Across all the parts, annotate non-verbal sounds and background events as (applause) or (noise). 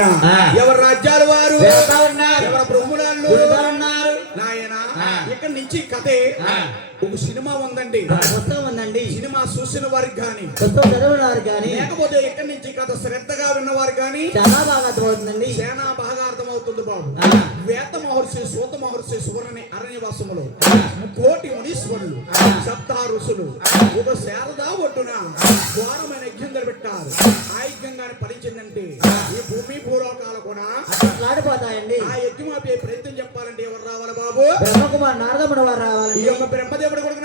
నాయన. ఎవరు రాజ్యాలు వారు? ఎవరు బ్రహ్మణాలు? నాయన. ఇక్కడి నుంచి కథే. ఒక సినిమా ఉందండి. చూసిన వారికి గాని పుస్తకం చదివినారు కానీ లేకపోతే ఇక్కడి నుంచి కథ శ్రద్ధగా విన్నవారు గాని చాలా బాగా అర్థమవుతుందండి. సేనా బాగా అర్థమవుతుంది బాబు. వేద మహర్షి సూత మహర్షి సువర్ణని అరణ్యవాసములు కోటి మునీశ్వరులు సప్త ఋషులు ఒక శారదా ఒడ్డున ఘోరమైన యజ్ఞం పెట్టారు. ఆ. యజ్ఞంగానే ఫలించిందంటే ఈ భూమి పూర్వకాలు కూడా ఆడిపోతాయండి. ఆ యజ్ఞం ఆపే ప్రయత్నం చెప్పాలంటే ఎవరు రావాలి బాబు? బ్రహ్మకుమార్ నారదముడు వారు ఈ రావాలండి యొక్క బ్రహ్మదేవుడి కొడుకు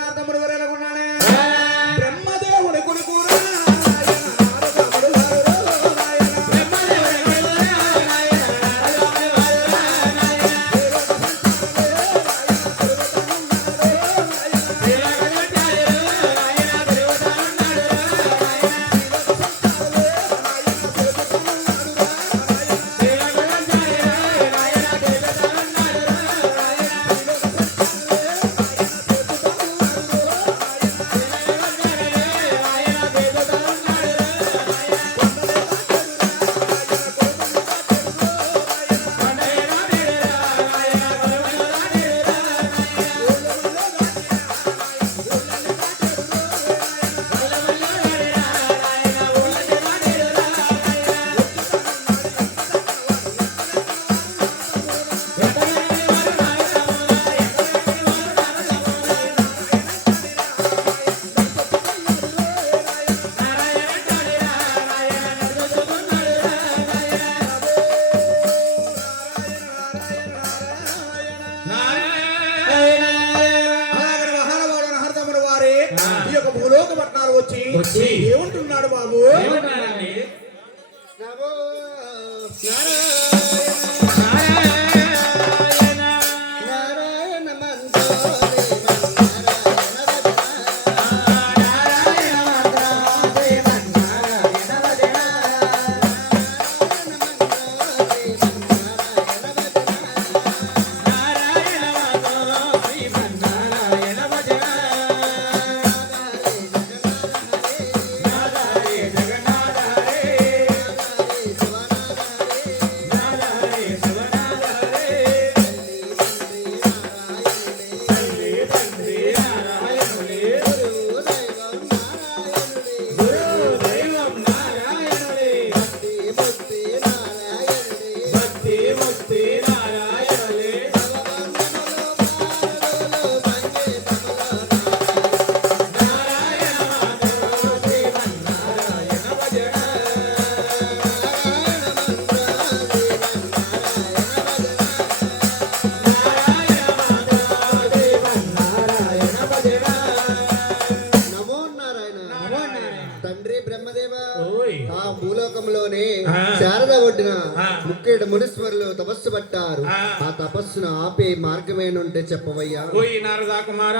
తపస్సును ఆపే మార్గమేనుంటే చెప్పవయ్యా. ఓయ్ నారదా కుమార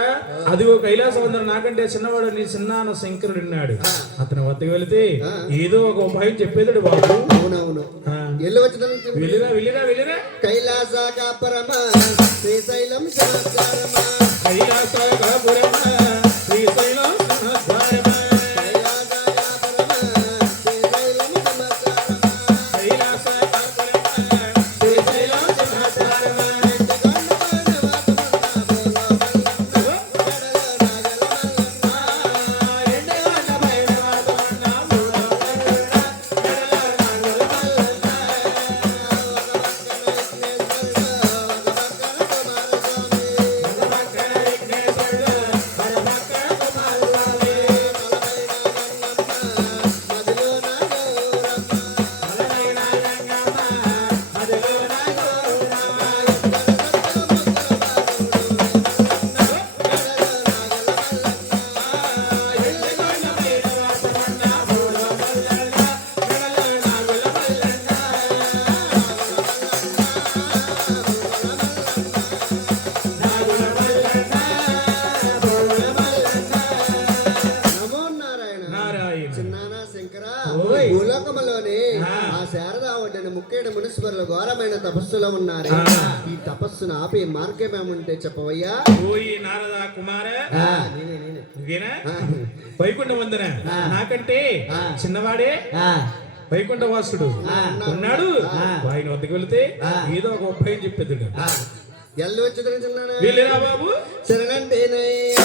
అదిగో కైలాసవందరు నాకంటే చిన్నవాడు నీ చిన్నాన్న శంకరుడు ఉన్నాడు. అతని వద్దకు వెళితే. ఏదో ఒక ఉపాయం చెప్పేదాడు బాబు. అవునవును. వెళ్ళిరా వెళ్ళిరా వెళ్ళిరా. కైలాస కాపరమ శ్రీశైలం కైలాస కాపురమ శారదా ఒడ్డిన ముక్కేడు మునీశ్వరులు ఘోరమైన తపస్సులో ఉన్నారు. ఈ తపస్సును ఆపే మార్గం ఏమంటే చెప్పవయ్యా? ఓయి నారద కుమార. వైకుంఠ వందన. నాకంటే. చిన్నవాడే. వైకుంఠవాసుడు. ఉన్నాడు. ఆయన వద్దకు వెళితే ఏదో ఒక ఉపాయం చెప్పేది ఎల్లు వచ్చి బాబు? శరణంటేనయ్యా.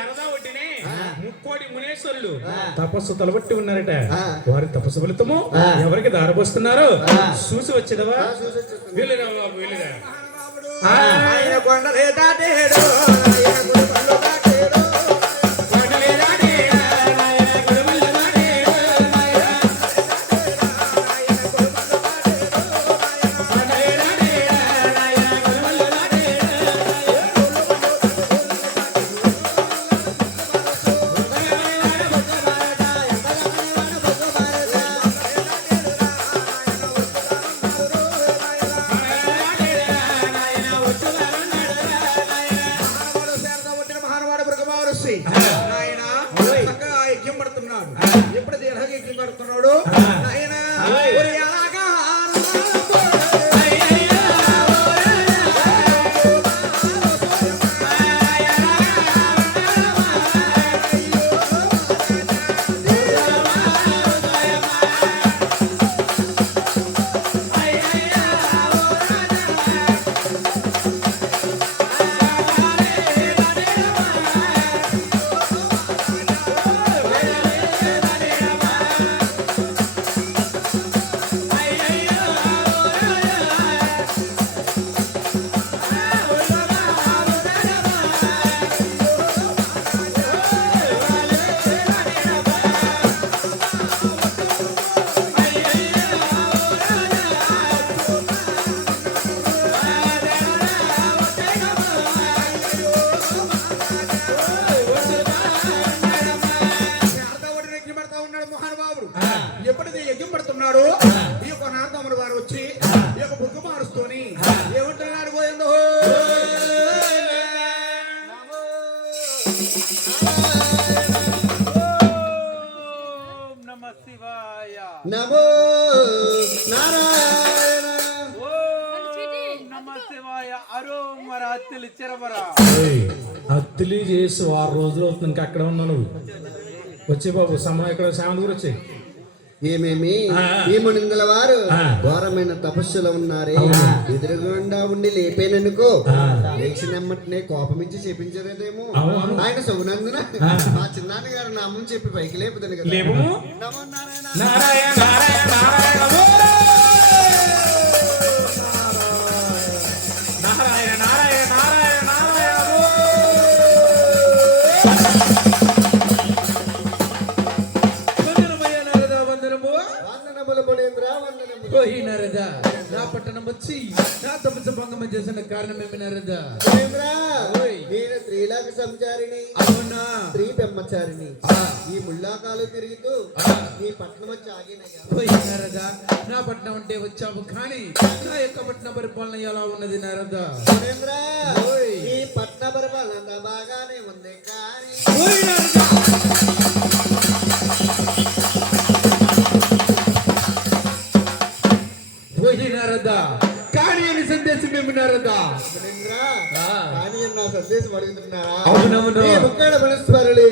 అదిగో శారదా ఒడ్డినే ముక్కోటి మునేశ్వరులు తపస్సు తలబట్టి ఉన్నారట. వారి తపస్సు ఫలితము ఎవరికి దారపోస్తున్నారో చూసి వచ్చేదవా? వెళ్ళిరా బాబు వెళ్ళిరా. ఆయన కొండలే అత్తిలి చేసి వారం రోజులు అవుతుంది. ఇంకా అక్కడ ఉన్నావు నువ్వు? వచ్చే బాబు సమయం ఇక్కడ శాంతి కూడా వచ్చి. ఏమేమి? మునిందుల వారు. ఘోరమైన తపస్సులో ఉన్నారే. ఎదురుగుండా ఉండి లేపేననుకో. ఆ. లేచినమ్మటనే కోపమిచ్చి చెప్పించలేదేమో అవును. ఆయన సగునందున ఆ. మా చిన్నాన్న గారు నామం చెప్పి పైకి లేపుదని కదా. ఓహి నారద నా పట్టణం వచ్చి నా తపస్సు భంగం చేసిన కారణమేమి నారద మునీంద్ర ఓయ్. నేను త్రిలాక సంచారిణి అవునా స్త్రీ బ్రహ్మచారిణి. ఈ ముళ్ళాకాలు తిరుగుతూ. నీ పట్నం వచ్చి ఆగినయ్యా నా పట్టణం అంటే వచ్చావు కానీ నా యొక్క పట్టణ పరిపాలన ఎలా ఉన్నది నారద. ఈ పట్న పరిపాలన బాగానే ఉంది కానీ నారద. కానీ అని సందేశం ఏమి నారద? మునీంద్ర ఆ. కానీ నా సందేశం అడుగుతున్నారా? అవునవును. ఈ ముక్కాడ మనస్వరులు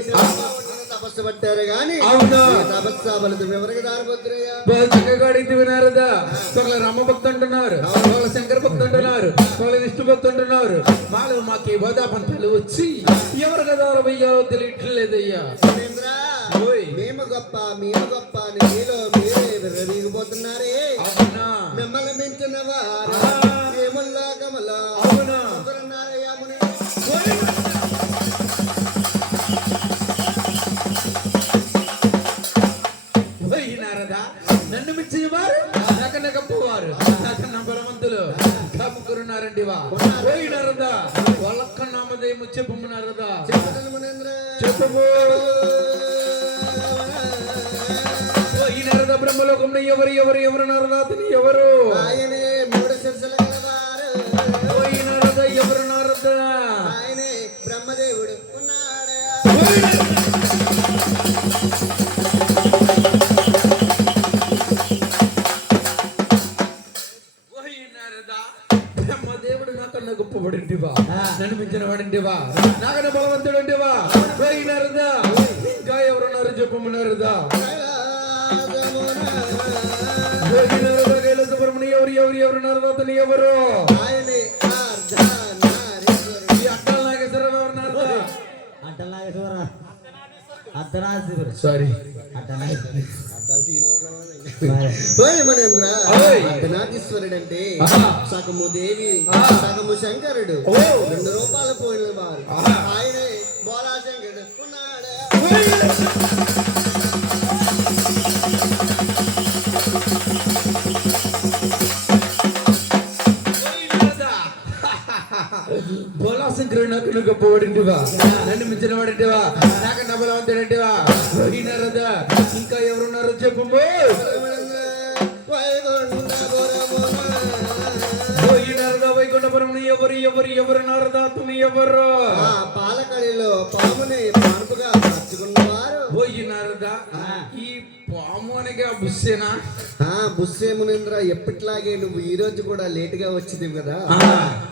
తపస్సు పట్టారు కానీ అవును. ఈ తపస్సు ఫలితం ఎవరికి దారిపోతున్నాయా బాగా చక్కగా అడిగితే నారదా. ఒకళ్ళ రామ భక్తు అంటున్నారు శంకర భక్తు అంటున్నారు. విష్ణు భక్తు అంటున్నారు. మాలో మాకు బోధా పంటలు వచ్చి ఎవరు కదా తెలియట్లేదయ్యా. మేము గొప్ప మేము గొప్ప అని మీలో ముగ్గురు ఉన్నారండి వా పోయినారదా వాళ్ళక్క నామదేమో చెప్పున్నారదా చెప్పండి మునేంద్ర చెప్పు పోయినారదా బ్రహ్మలోకంలో ఎవరు ఎవరు ఎవరు నారదా అతని ఎవరు? ఆయనే మించిన వాడింటివా నాకన్నా బలవంతుడు పోయినారదా ఇంకా ఎవరున్నారు చెప్పమన్నారదా పోయినారదా కైలాస బ్రహ్మని ఎవరు ఎవరు ఎవరున్నారు అతను ఎవరు ఆయనే అర్ధనారీశ్వరుడు. ఈ అట్టల నాగేశ్వరరావు ఎవరున్నారు అడ్డలాగేశ్వర అర్ధనాథేశ్వర సారీ ఓయ్ (laughs) మనేంద్ర. అర్ధనాథీశ్వరుడు అంటే. సగము దేవి. సగము శంకరుడు. రెండు రూపాయలు పోయిన వారు. ఆయనే బోలా శంకరుడు ఉన్నాడు నాకు గొప్పవాడింటివా నన్ను మించిన వాడింటివా నాకన్నా బలవంతుడంటివా పోయినారదా ఇంకా ఎవరున్నారో చెప్పు ఎవరు ఎవరు ఎవరు నారదా అతను ఎవరు? ఆ పాలకడిలో పాముని పానుపుగా మార్చుకున్నవారు. పోయినారదా ఈ పాము అనగా బుస్సేనా? ఆ బుస్సే మునేంద్ర ఎప్పటిలాగే నువ్వు ఈ రోజు కూడా లేట్గా వచ్చింది కదా. ఆ.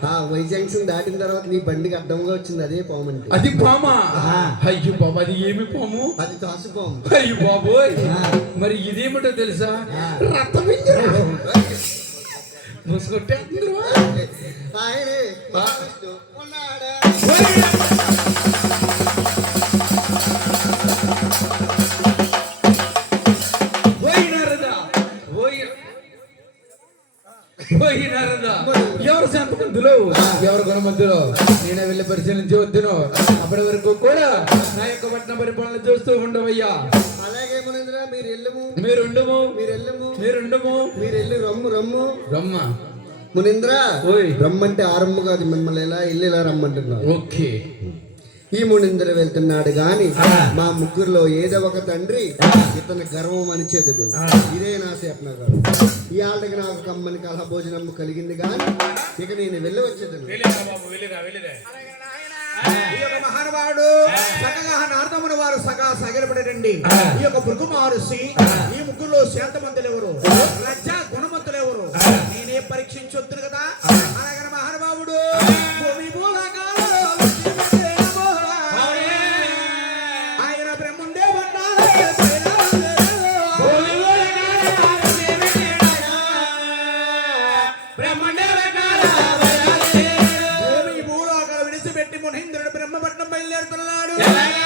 ఆ వై జంక్షన్ దాటిన తర్వాత నీ బండికి అడ్డంగా వచ్చింది అదే పాము అంటే. అది పామా? అయ్యో బాబు అది ఏమి పాము? అది తాసు పాము. అయ్యో బాబోయ్. మరి ఇదేమిటో తెలుసా? రక్తం మూసుకొట్టే ఆయనే మహావిష్ణు ఎవరు శాంతమంతులు ఎవరు గుణమంతులు? నేనే వెళ్ళి పరిశీలించి వద్దును. అప్పటి వరకు కూడా నా యొక్క పట్టణ పరిపాలన చూస్తూ ఉండవయ్యా. అలాగే మీరు ఎల్లము మీరు ఎల్లము మీరుండము. మీరు ఎల్లు రమ్ము రమ్ము. రమ్మ. మునేంద్ర ఓయ్. రమ్మంటే ఆరమ్ము కాదు మిమ్మల్ని ఎలా ఇల్లు ఇలా రమ్మంటున్నారు? ఓకే. ఈ మునిందర వెళ్తున్నాడు గాని మా ముగ్గురులో ఏదో ఒక తండ్రి ఇతని గర్వం అని చెదుడు ఇదే నా సేపన గారు. ఈ ఆళ్ళకి నాకు కమ్మని కలహ భోజనం కలిగింది గాని ఇక నేను వెళ్ళి వచ్చేది ఈ యొక్క మహానుభావుడు సకల నారదమున వారు సగా సగరపడరండి ఈ యొక్క భృగు మహర్షి ఈ ముగ్గురులో శాంతమంతులు ఎవరు? లజ్జ గుణమంతులు ఎవరు నేనే పరీక్షించొద్దును కదా? Yeah.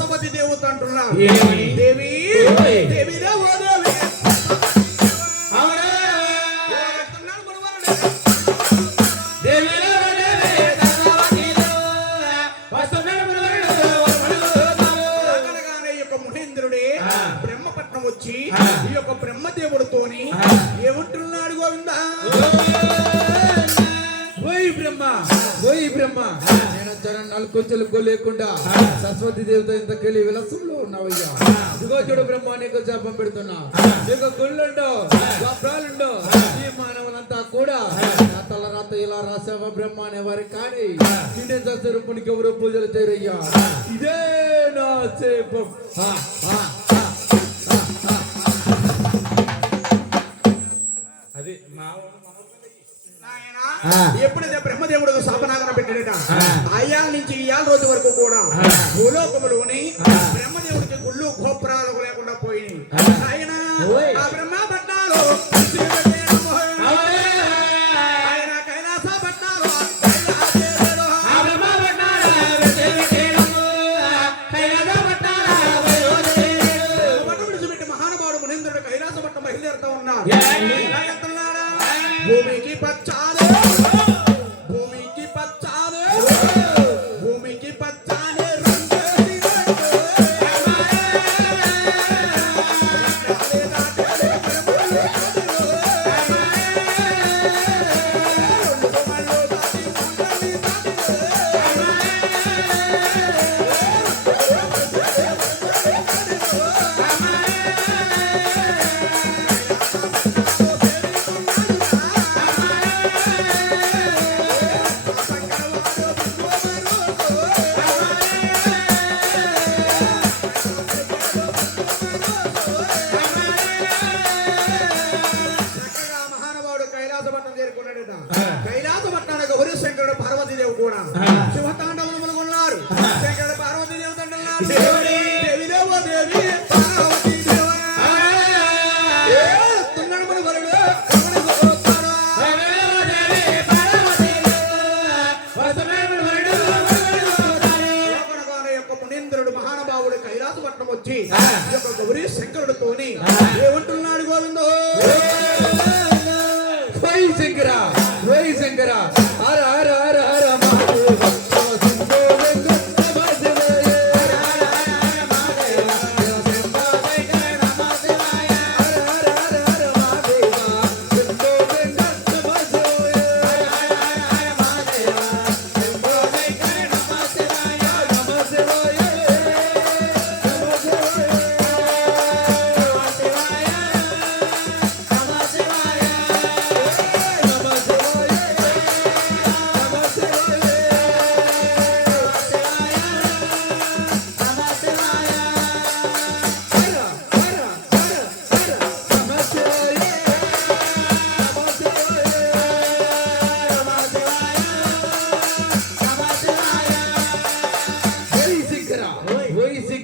సరస్వతి దేవత అంటున్నాడు ఏమని? దేవి. దేవి దేవో సరస్వతి దేవత ఇంతకెళ్ళి విలసంలో ఉన్నావయ్యా. ఇదిగో చూడు బ్రహ్మ నీకు శాపం పెడుతున్నా. నీకు గుళ్ళుండో గొప్పరాలుండో ఈ మానవులంతా కూడా నా తల రాత ఇలా రాసావా బ్రహ్మ అనే వారి కానీ నిన్నే స్వరూపునికి ఎవరు పూజలు చేయరయ్యా? ఇదే నా శాపం హా. అది మా ఎప్పుడైతే బ్రహ్మదేవుడు శాపనాగరం పెట్టాడట అయ్యాల నుంచి ఇయాల రోజు వరకు కూడా భూలోకములోని బ్రహ్మదేవుడికి గుళ్ళు గోపురాలు లేకుండా పోయినాయి. ఆయన ఆ బ్రహ్మ పట్టాలు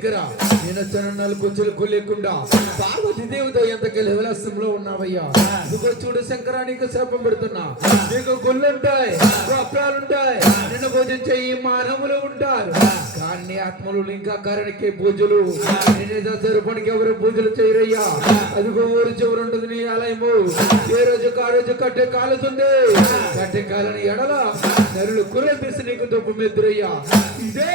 దగ్గర. శంకర నేను చరణాలు కొంచెం లేకుండా పార్వతి దేవత ఎంత విలాసంలో ఉన్నావయ్యా? ఇదిగో చూడు శంకర నీకు శాపం పెడుతున్నా. నీకు గుళ్ళుంటాయి గోపురాలుంటాయి నిన్ను పూజించే ఈ మానవులు ఉంటారు. అన్ని ఆత్మలు ఇంకా కారణకే పూజలు నేను ఎవరు పూజలు చేయరయ్యా? అదిగో ఊరు చివరి ఉంటుంది నీ ఆలయము. ఏ రోజు ఆ రోజు కట్టే కాలుతుంది. కట్టే కాలని ఎడల నరులు కుర్ర తీసి నీకు దుప్పు మెద్దురయ్యా. ఇదే